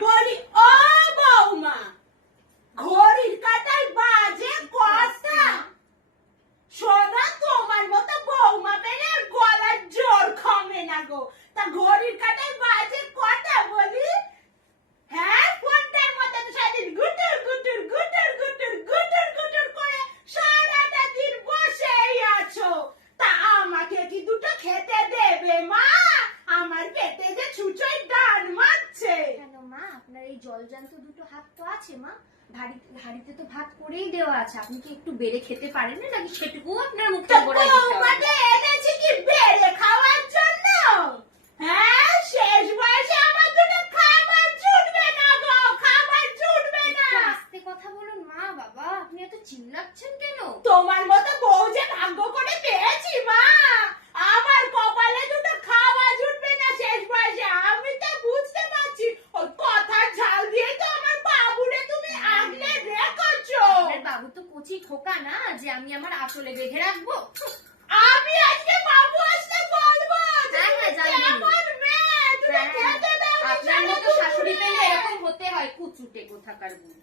বলি ও বৌমা, ঘড়ির কাঁটায় বাজে কটা? শোনো, তোমার মতো বৌমা পেলে আর গলার জোর কমে না গো। তা ঘড়ির কাঁটায় বাজে কটা বলি? হ্যাঁ, ফোনটার মতো তো সারাদিন গুটুর গুটুর গুটুর গুটুর গুটুর গুটুর করে সারাটা দিন বসেই আছো। তা আমাকে কি দুটো খেতে দেবে মা? আমার পেটে যে ছুঁচোয় ডান মারছে। কেন মা, আপনার এই জলজান্ত দুটো হাত তো আছে মা, হাড়িতে তো ভাত করেই দেওয়া আছে, আপনি কি একটু বেড়ে খেতে পারেন না নাকি সেটুকু আপনার মুখে ভরে দিতে হবে? তোমাকে এনেছি কি বেড়ে খাওয়ার জন্য? হ্যাঁ, শেষ বয়সে আমার দুটো খাবার জুটবে না গো, খাবার জুটবে না। একটু আস্তে কথা বলুন মা। বাবা, আপনি এত চিল্লাচ্ছেন কেন? তোমার মতো বউ যে ভাগ্য করে পেয়েছি মা, আমার কপালে দুটো খাওয়া জুটবে না শেষ বয়সে, আমি তো বুঝতে পারছি। ওই কথার ঝাল দিয়ে তো আমার বাবুরে তুমি আগলে রেখেছো। আপনার বাবু তো কচি খোকা না যে আমি আমার আঁচলে বেঁধে রাখবো। আমি আজকে বাবু আসতে বলবো যে হ্যাঁ, তুমি জানি। কেমন মেয়ে, তুমি খেতে দাও নি আপনার মতো সারা শাশুড়ি দুপুরে। পেলে এরকম হতে হয়, কুচুটে কোথাকার বুড়ি।